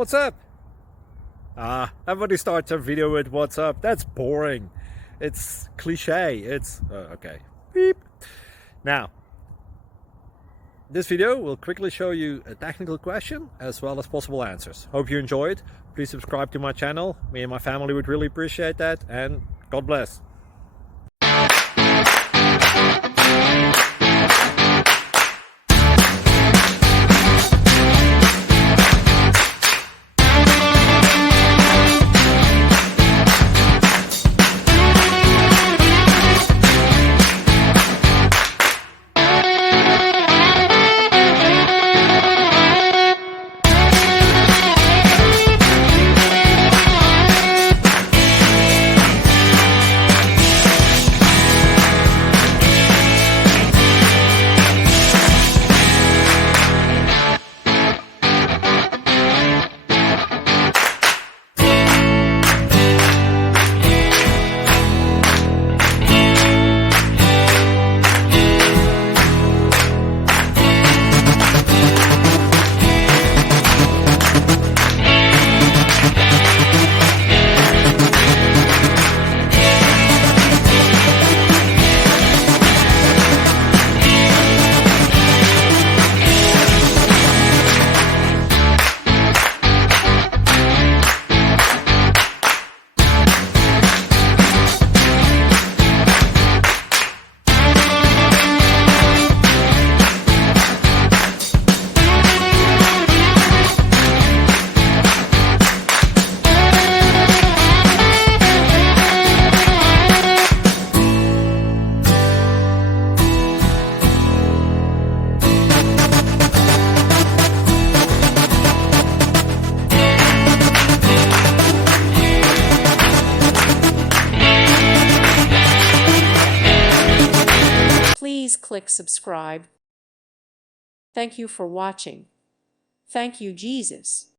What's up? Everybody starts a video with what's up. That's boring. It's cliche. It's okay. Beep. Now, this video will quickly show you a technical question as well as possible answers. Hope you enjoyed. Please subscribe to my channel. Me and my family would really appreciate that, and God bless. Please click subscribe. Thank you for watching. Thank you, Jesus.